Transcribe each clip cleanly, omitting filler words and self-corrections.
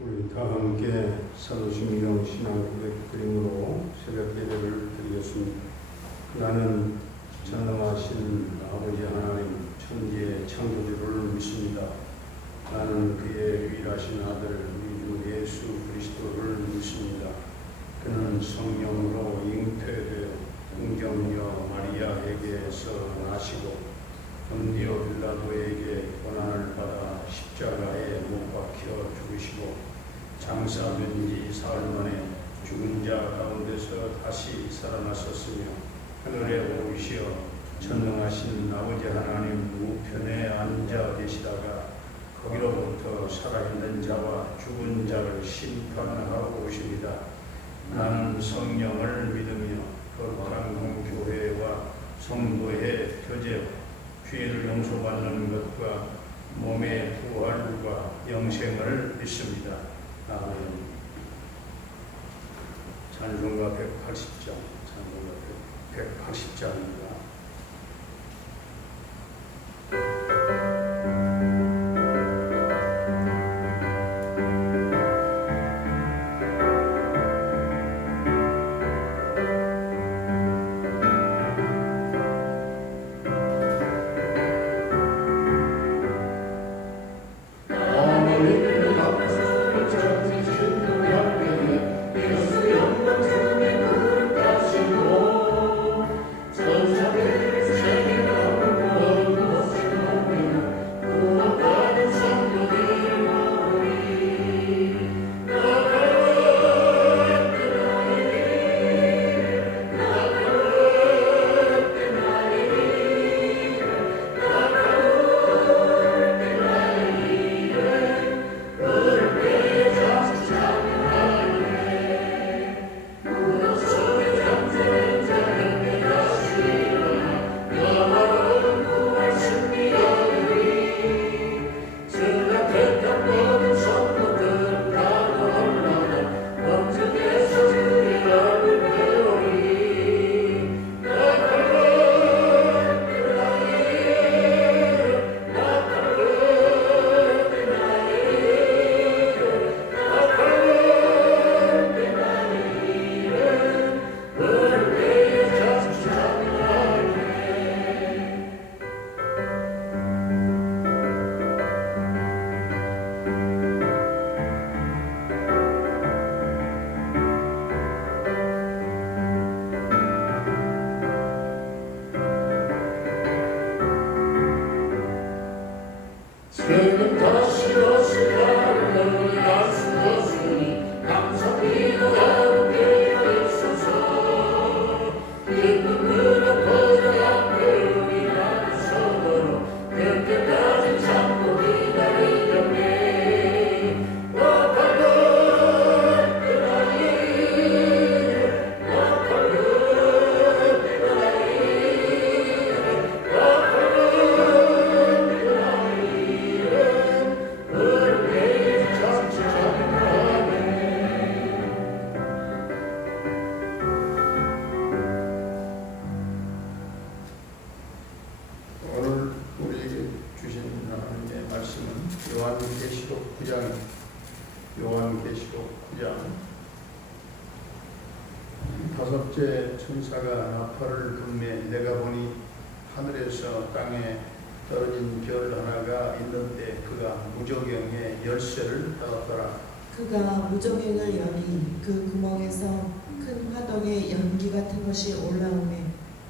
우리 다 함께 사도신경 신앙고백 드림으로 새벽 예배를 드리겠습니다. 나는 전능하신 아버지 하나님 천지의 창조주를 믿습니다. 나는 그의 유일하신 아들 우리 주 예수 그리스도를 믿습니다. 그는 성령으로 잉태되어 동정녀 마리아에게서 나시고 본디오 빌라도에게 고난을 받아 십자가에 못 박혀 죽으시고 장사된 지 사흘 만에 죽은 자 가운데서 다시 살아나셨으며 하늘에 오르시어 전능하신 아버지 하나님 우편에 앉아 계시다가 거기로부터 살아있는 자와 죽은 자를 심판하러 오십니다. 나는 성령을 믿으며 거룩한 공교회와 성도의 교제와 죄를 용서받는 것과 몸의 부활과 영생을 믿습니다. 아멘. 찬송가 180장, 찬송가 180장입니다. 다섯째 천사가 나팔을 불매 내가 보니 하늘에서 땅에 떨어진 별 하나가 있는데 그가 무저경의 열쇠를 받았더라. 그가 무저경을 여니 그 구멍에서 큰 화덕의 연기 같은 것이 올라오매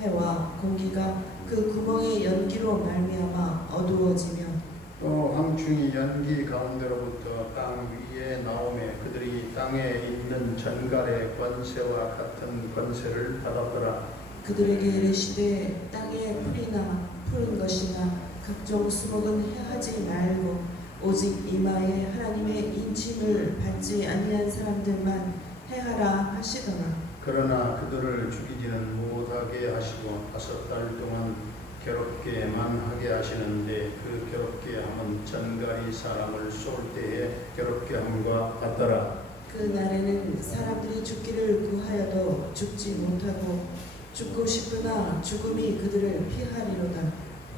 해와 공기가 그 구멍의 연기로 말미암아 어두워지며 또 황충이 연기 가운데로부터 땅 위에 나오매 그들이 땅에 있는 전갈의 권세와 같은 권세를 받았더라. 그들에게 이르시되 땅에 풀이나 푸른 것이나 각종 수목은 해하지 말고 오직 이마에 하나님의 인침을 받지 아니한 사람들만 해하라 하시더라. 그러나 그들을 죽이지는 못하게 하시고 5달 동안 괴롭게만 하게 하시는데 그 괴롭게 함은 전갈이 사람을 쏠 때에 괴롭게 함과 같더라. 그 날에는 사람들이 죽기를 구하여도 죽지 못하고 죽고 싶으나 죽음이 그들을 피하리로다.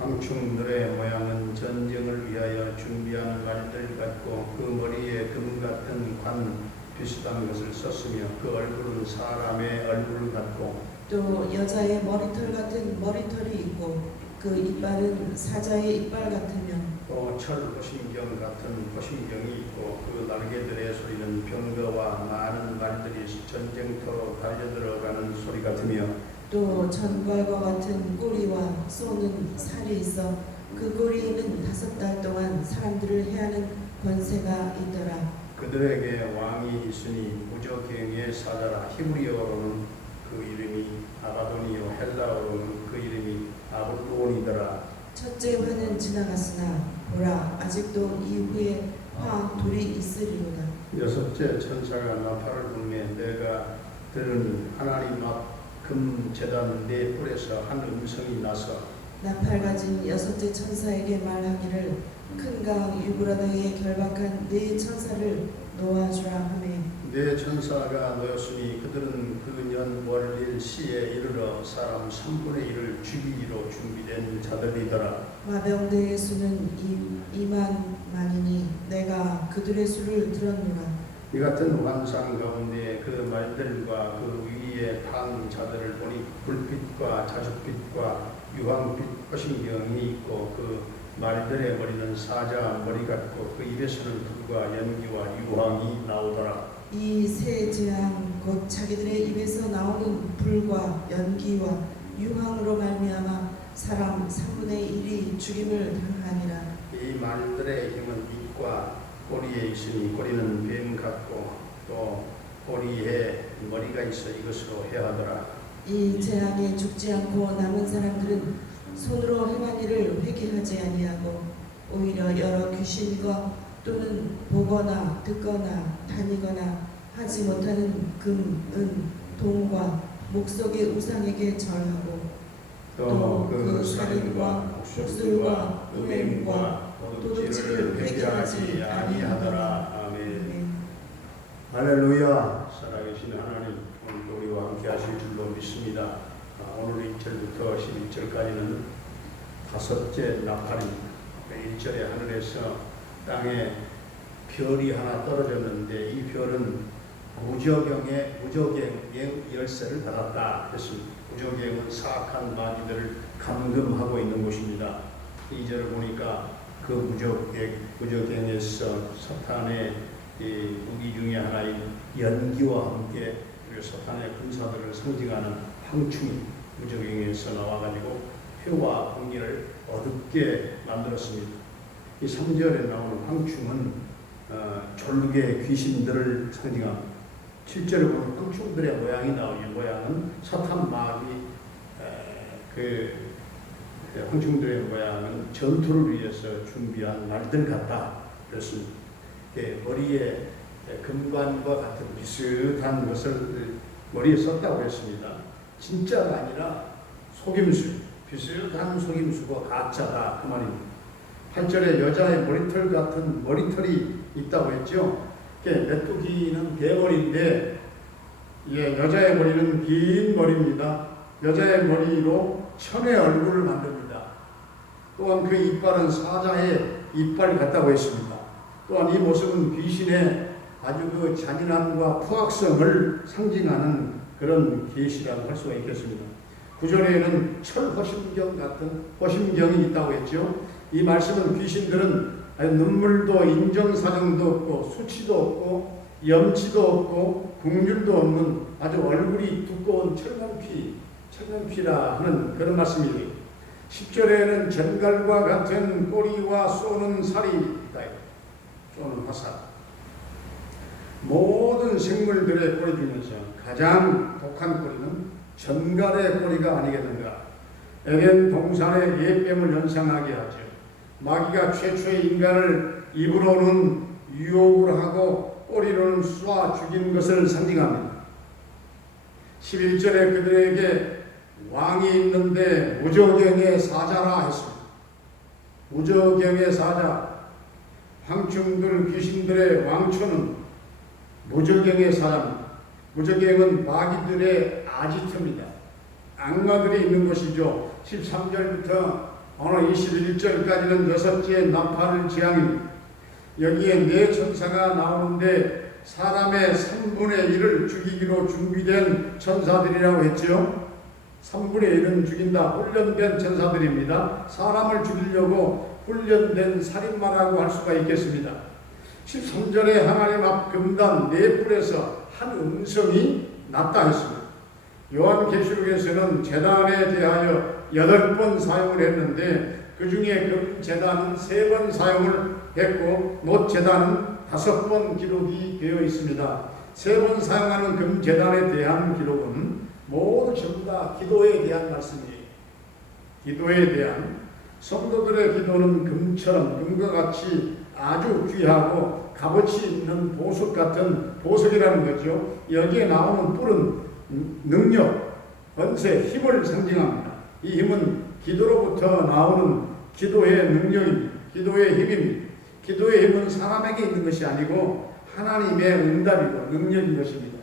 황충들의 모양은 전쟁을 위하여 준비하는 말들 같고 그 머리에 금과 같은 관 비슷한 것을 썼으며 그 얼굴은 사람의 얼굴 같고 또 여자의 머리털 같은 머리털이 있고 그 이빨은 사자의 이빨 같으며 또 철호심경 같은 호심경이 있고 그 날개들의 소리는 병거와 많은 말들이 전쟁터로 달려들어가는 소리 같으며 또 전갈과 같은 꼬리와 쏘는 살이 있어 그 꼬리에는 5달 동안 사람들을 해하는 권세가 있더라. 그들에게 왕이 있으니 무저갱의 사자라. 히브리어로는 그 이름이 아바돈이요 헬라어로는 그 이름이 아볼론이더라. 첫째 화는 지나갔으나 보라 아직도 이후에 화 둘이 있으리로다. 여섯째 천사가 나팔을 불매 내가 들은 하나님 앞 금 제단 네 뿔에서 한 음성이 나서 나팔 가진 6째 천사에게 말하기를 큰 강 유브라다에 결박한 4천사를 놓아주라 하매 네 천사가 놓였으니 그들은 그 년 월일 시에 이르러 사람 3분의 1을 죽이기로 준비된 자들이더라. 마병대의 수는 2만만이니 내가 그들의 수를 들었노라. 이 같은 환상 가운데 그 말들과 그 위에 탄 자들을 보니 불빛과 자줏빛과 유황빛 허심경이 있고 그 말들의 머리는 사자 머리 같고 그 입에서는 불과 연기와 유황이 나오더라. 이 세 재앙 곧 자기들의 입에서 나오는 불과 연기와 유황으로 말미암아 사람 3분의 1이 죽임을 당하니라. 이 말들의 힘은 입과 꼬리에 있으니 꼬리는 뱀 같고 또 꼬리에 머리가 있어 이것으로 해하더라. 이 재앙에 죽지 않고 남은 사람들은 손으로 행한 일을 회개하지 아니하고 오히려 여러 귀신과 또는 보거나 듣거나 다니거나 하지 못하는 금, 은, 동과 목석의 우상에게 절하고 또 그 살인과 목술과 음행과 도둑질을 회개하지 아니하더라. 아멘. 할렐루야. 살아계신 하나님, 오늘도 우리와 함께 하실 줄로 믿습니다. 오늘 1절부터 11절까지는 5째 나팔입니다. 1절에 하늘에서 땅에 별이 하나 떨어졌는데 이 별은 무저갱의 열쇠를 받았다 했습니다. 무저갱은 사악한 마귀들을 감금하고 있는 곳입니다. 2절을 보니까 그 무저갱에서 사탄의 무기 중에 하나인 연기와 함께 사탄의 군사들을 상징하는 황충이 무저갱에서 나와가지고 회와 공기를 어둡게 만들었습니다. 이 3절에 나오는 황충은 졸개 귀신들을 상징합니다. 7절에 보면 황충들의 모양이 나오니 모양은 사탄 마귀 황충들의 모양은 전투를 위해서 준비한 말들 같다 그렇습니다. 머리에 금관과 같은 비슷한 것을 머리에 썼다고 했습니다. 진짜가 아니라 속임수, 비슷한 속임수가 가짜다 그 말입니다. 8절에 여자의 머리털 같은 머리털이 있다고 했죠. 메뚜기는 개머리인데 여자의 머리는 긴 머리입니다. 여자의 머리로 천의 얼굴을 만듭니다. 또한 그 이빨은 사자의 이빨이 같다고 했습니다. 또한 이 모습은 귀신의 아주 그 잔인함과 포악성을 상징하는 그런 계시라고 할 수가 있겠습니다. 9절에는 철허심경 같은 허심경이 있다고 했죠. 이 말씀은 귀신들은 눈물도 인정사정도 없고 수치도 없고 염치도 없고 국률도 없는 아주 얼굴이 두꺼운 철면피라 하는 그런 말씀이에요. 10절에는 전갈과 같은 꼬리와 쏘는 살이 있다. 쏘는 화살. 모든 생물들의 꼬리 중에서 가장 독한 꼬리는 전갈의 꼬리가 아니겠는가. 에덴 동산의 예뱀을 연상하게 하죠. 마귀가 최초의 인간을 입으로는 유혹을 하고 꼬리로는 쏘아 죽인 것을 상징합니다. 11절에 그들에게 왕이 있는데 무저갱의 사자라 했습니다. 무저갱의 사자, 황충들 귀신들의 왕초는 무저갱의 사자입니다. 무저갱은 마귀들의 아지트입니다. 악마들이 있는 것이죠. 13절부터 오늘 21절까지는 6째 나팔 재앙입니다. 여기에 네 천사가 나오는데 사람의 3분의 1을 죽이기로 준비된 천사들이라고 했죠. 3분의 1은 죽인다. 훈련된 천사들입니다. 사람을 죽이려고 훈련된 살인마라고 할 수가 있겠습니다. 13절에 하나님 앞 금단 네 뿔에서 한 음성이 났다 했습니다. 요한계시록에서는 제단에 대하여 8번 사용을 했는데 그 중에 금제단은 3번 사용을 했고 놋제단은 5번 기록이 되어 있습니다. 3번 사용하는 금제단에 대한 기록은 모두 전부 다 기도에 대한 말씀이에요. 기도에 대한 성도들의 기도는 금처럼 금과 같이 아주 귀하고 값어치 있는 보석 같은 보석이라는 거죠. 여기에 나오는 뿔은 능력, 권세, 힘을 상징합니다. 이 힘은 기도로부터 나오는 기도의 능력입니다. 기도의 힘입니다. 기도의 힘은 사람에게 있는 것이 아니고 하나님의 응답이고 능력인 것입니다.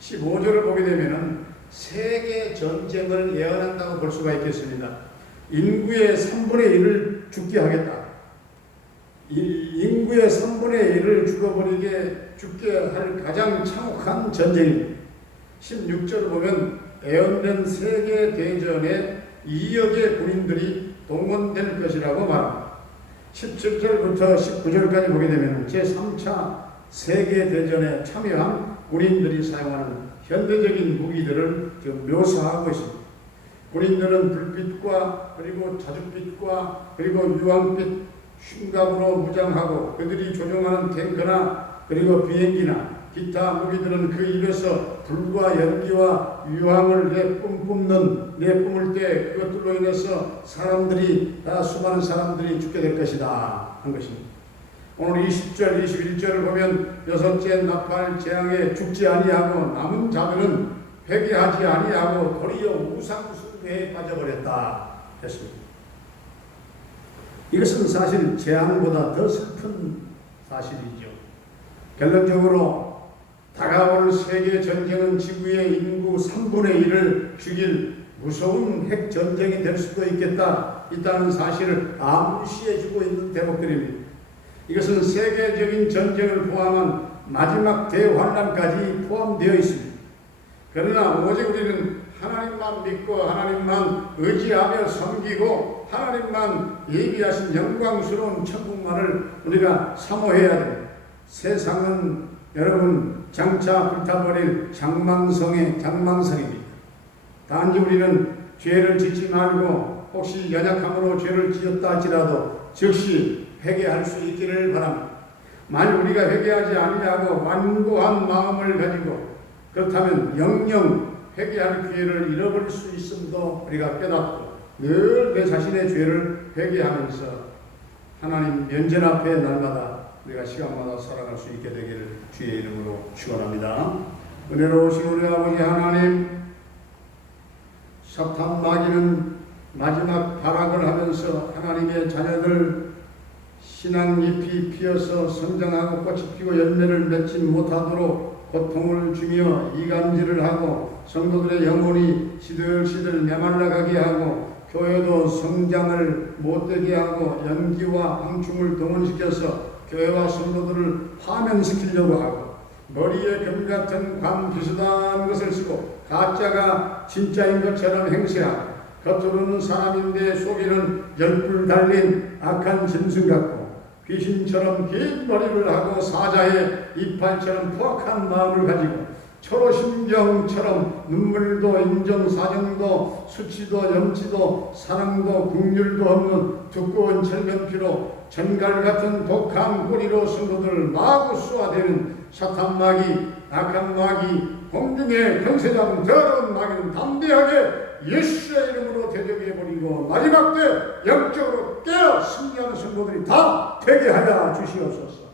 15절을 보게 되면 세계 전쟁을 예언한다고 볼 수가 있겠습니다. 인구의 3분의 1을 죽게 하겠다. 인구의 3분의 1을 죽게 할 가장 참혹한 전쟁입니다. 16절을 보면 예언된 세계 대전에 2억의 군인들이 동원될 것이라고 말합니다. 17절부터 19절까지 보게 되면 제3차 세계 대전에 참여한 군인들이 사용하는 현대적인 무기들을 묘사하고 있습니다. 군인들은 불빛과 그리고 자줏빛과 그리고 유황빛 흉갑으로 무장하고 그들이 조종하는 탱크나 그리고 비행기나 기타 무기들은 그 입에서 불과 연기와 유황을 내뿜을 때 그것들로 인해서 수많은 사람들이 죽게 될 것이다 한 것입니다. 오늘 20절, 21절을 보면 여섯째 나팔 재앙에 죽지 아니하고 남은 자들은 회개하지 아니하고 도리어 우상 숭배에 빠져버렸다 했습니다. 이것은 사실 재앙보다 더 슬픈 사실이죠. 결론적으로 다가올 세계 전쟁은 지구의 인구 3분의 1을 죽일 무서운 핵 전쟁이 될 수도 있다는 사실을 암시해주고 있는 대목들입니다. 이것은 세계적인 전쟁을 포함한 마지막 대환란까지 포함되어 있습니다. 그러나 오직 우리는 하나님만 믿고 하나님만 의지하며 섬기고 하나님만 예비하신 영광스러운 천국만을 우리가 사모해야 됩니다. 세상은 여러분 장차 불타버릴 장망성입니다. 단지 우리는 죄를 짓지 말고 혹시 연약함으로 죄를 지었다 할지라도 즉시 회개할 수 있기를 바랍니다. 만약 우리가 회개하지 아니하고 완고한 마음을 가지고 그렇다면 영영 회개할 기회를 잃어버릴 수 있음도 우리가 깨닫고 늘 내 자신의 죄를 회개하면서 하나님 면전 앞에 날마다 우리가 시간마다 살아갈 수 있게 되기를 주의 이름으로 축원합니다. 은혜로우신 우리 아버지 하나님, 사탄 마귀는 마지막 발악을 하면서 하나님의 자녀들 신앙잎이 피어서 성장하고 꽃이 피고 열매를 맺지 못하도록 고통을 주며 이간질을 하고 성도들의 영혼이 시들시들 메말라가게 하고 교회도 성장을 못되게 하고 연기와 방충을 동원시켜서 교회와 성도들을 파면시키려고 하고 머리에 금같은 관 비슷한 것을 쓰고 가짜가 진짜인 것처럼 행세하고 겉으로는 사람인데 속에는 열불 달린 악한 짐승 같고 귀신처럼 긴 머리를 하고 사자의 이빨처럼 포악한 마음을 가지고 초로심경처럼 눈물도 인정사정도 수치도 염치도 사랑도 긍휼도 없는 두꺼운 철면피로 전갈 같은 독한 꼬리로 성도들을 마구 쏘아대는 사탄 마귀, 악한 마귀, 공중의 권세 잡은 더러운 마귀는 담대하게 예수의 이름으로 대적해버리고 마지막 때 영적으로 깨어 승리하는 성도들이 다 되게 하여 주시옵소서.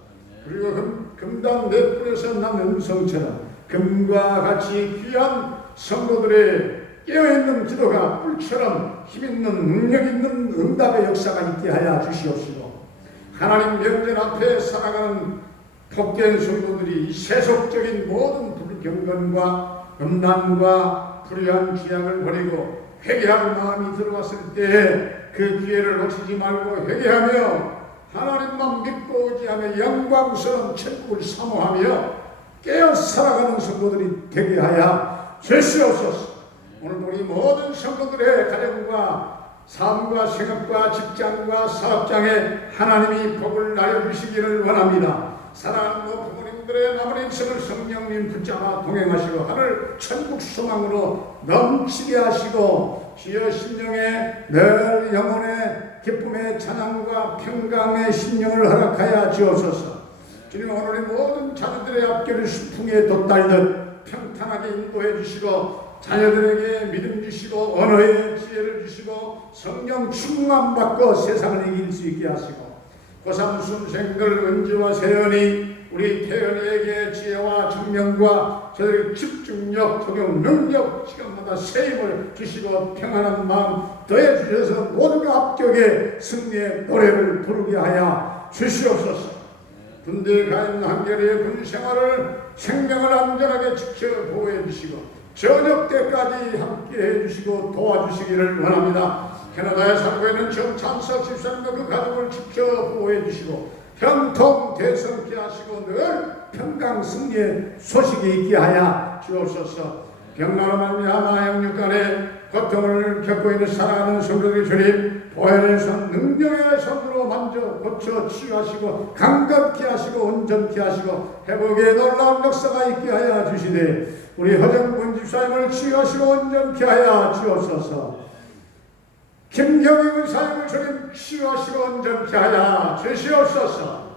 그리고 금단 네 뿔에서 난 음성처럼 금과 같이 귀한 성도들의 깨어있는 기도가 뿔처럼 힘있는 능력있는 응답의 역사가 있게 하여 주시옵시고 하나님 명절 앞에 살아가는 복된 성도들이 세속적인 모든 불경건과 음란과 불의한 취향을 버리고 회개할 마음이 들어왔을 때 그 기회를 놓치지 말고 회개하며 하나님만 믿고 의지하며 영광스러운 천국을 사모하며 깨어 살아가는 성도들이 되게 하여 주시옵소서. 오늘 우리 모든 성도들의 가정과 삶과 생업과 직장과 사업장에 하나님이 복을 날려주시기를 원합니다. 사랑하는 부모님들의 남은 인생을 성령님 붙잡아 동행하시고 하늘 천국 소망으로 넘치게 하시고 주여 심령에 늘 영혼의 기쁨의 찬양과 평강의 심령을 허락하여 주옵소서. 주님 오늘 모든 자녀들의 앞길을 순풍에 돋달듯 평탄하게 인도해 주시고 자녀들에게 믿음 주시고 언어의 지혜를 주시고 성령 충만 받고 세상을 이길 수 있게 하시고 고3 수험생들 은지와 세연이 우리 태연이에게 지혜와 청명과 저들의 집중력, 적용 능력 시간마다 세임을 주시고 평안한 마음 더해 주셔서 모든 합격의 승리의 노래를 부르게 하여 주시옵소서. 군대에 가 있는 한결의 군 생활을 생명을 안전하게 지켜 보호해 주시고 저녁 때까지 함께 해주시고 도와주시기를 원합니다. 캐나다에 살고 있는 정찬석 집사님과 그 가족을 지켜 보호해 주시고 형통 대성케 하시고 늘 평강 승리의 소식이 있게 하여 주옵소서. 병나로 말미암아 영육간에 고통을 겪고 있는 사랑하는 성도들 주님 보혈의 손 능력의 손으로 만져 고쳐 치유하시고 강건케 하시고 온전케 하시고 회복의 놀라운 역사가 있게 하여 주시되 우리 허정군 집사님을 치유하시고 온전케 하여 주옵소서. 김경희 의사님을 주님 치유하시고 온전케 하여 주시옵소서.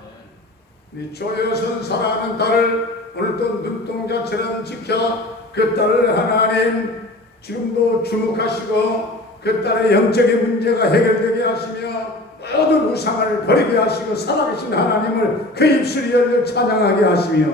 우리 조여선 사랑하는 딸을 오늘도 눈동자처럼 지켜 그 딸을 하나님 지금도 주목하시고 그 딸의 영적인 문제가 해결되게 하시며 모든 우상을 버리게 하시고 살아계신 하나님을 그 입술이 열려 찬양하게 하시며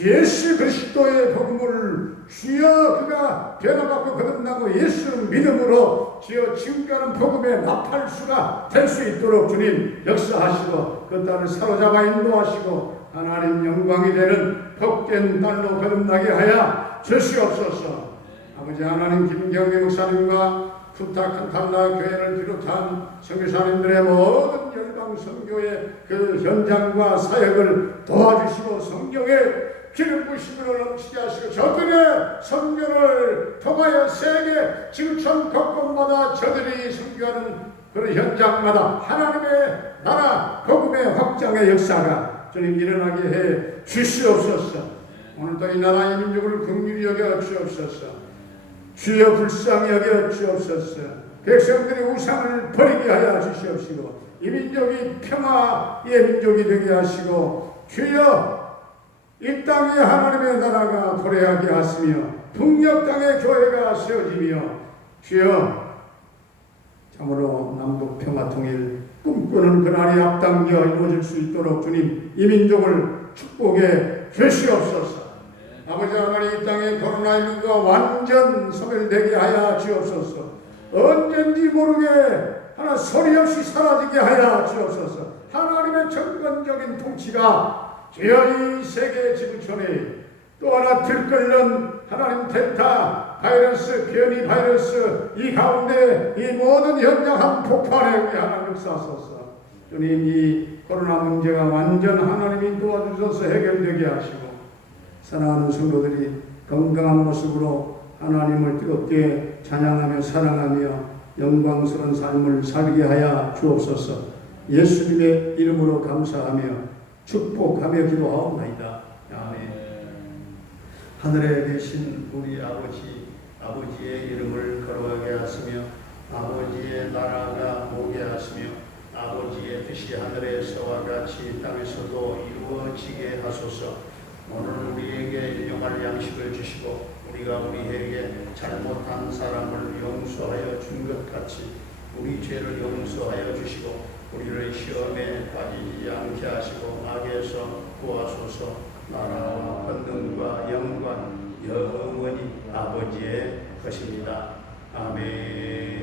예수 그리스도의 복음을 주여 그가 변화받고 거듭나고 예수 믿음으로 주여 지금까지는 복음의 나팔수가 될 수 있도록 주님 역사하시고 그 딸을 사로잡아 인도하시고 하나님 영광이 되는 복된 딸로 거듭나게 하여 주시옵소서. 아버지 하나님 김경희 목사님과 부탁한 달라 교회를 비롯한 선교사님들의 모든 열방 선교의 그 현장과 사역을 도와주시고 성경의 기름 부심으로 넘치게 하시고 저들의 선교를 통하여 세계 지구촌 곳곳마다 저들이 선교하는 그런 현장마다 하나님의 나라 복음의 확장의 역사가 주님 일어나게 해 주시옵소서. 오늘도 이 나라 이 민족을 긍휼히 여겨 주옵소서. 주여 불쌍히 여겨 주옵소서. 백성들이 우상을 버리게 하여 주시옵시고 이 민족이 평화의 민족이 되게 하시고 주여 이 땅에 하나님의 나라가 도래하게 하시며 북녘 땅에 교회가 세워지며 주여 참으로 남북 평화 통일 꿈꾸는 그날이 앞당겨 이루어질 수 있도록 주님 이 민족을 축복해 주시옵소서. 아버지 하나님 이 땅에 코로나19가 완전 소멸되게 하여 주옵소서. 언젠지 모르게 하나 소리 없이 사라지게 하여 주옵소서. 하나님의 정권적인 통치가 주여 이 세계 지구촌에 또 하나 들끓는 하나님 델타 바이러스 변이 바이러스 이 가운데 이 모든 현장 한 폭발에 하나님 역사하소서. 주님 이 코로나 문제가 완전 하나님이 도와주셔서 해결되게 하시고 사랑하는 성도들이 건강한 모습으로 하나님을 뜨겁게 찬양하며 사랑하며 영광스러운 삶을 살게 하여 주옵소서. 예수님의 이름으로 감사하며 축복하며 기도하옵나이다. 아멘. 하늘에 계신 우리 아버지의 이름을 거룩하게 하시며 아버지의 나라가 오게 하시며 아버지의 뜻이 하늘에서와 같이 땅에서도 이루어지게 하소서. 오늘 우리에게 일용할 양식을 주시고 우리가 우리에게 잘못한 사람을 용서하여 준 것 같이 우리 죄를 용서하여 주시고 우리를 시험에 빠지지 않게 하시고 악에서 구하소서. 나라와 권능과 영광 영원히 아버지의 것입니다. 아멘.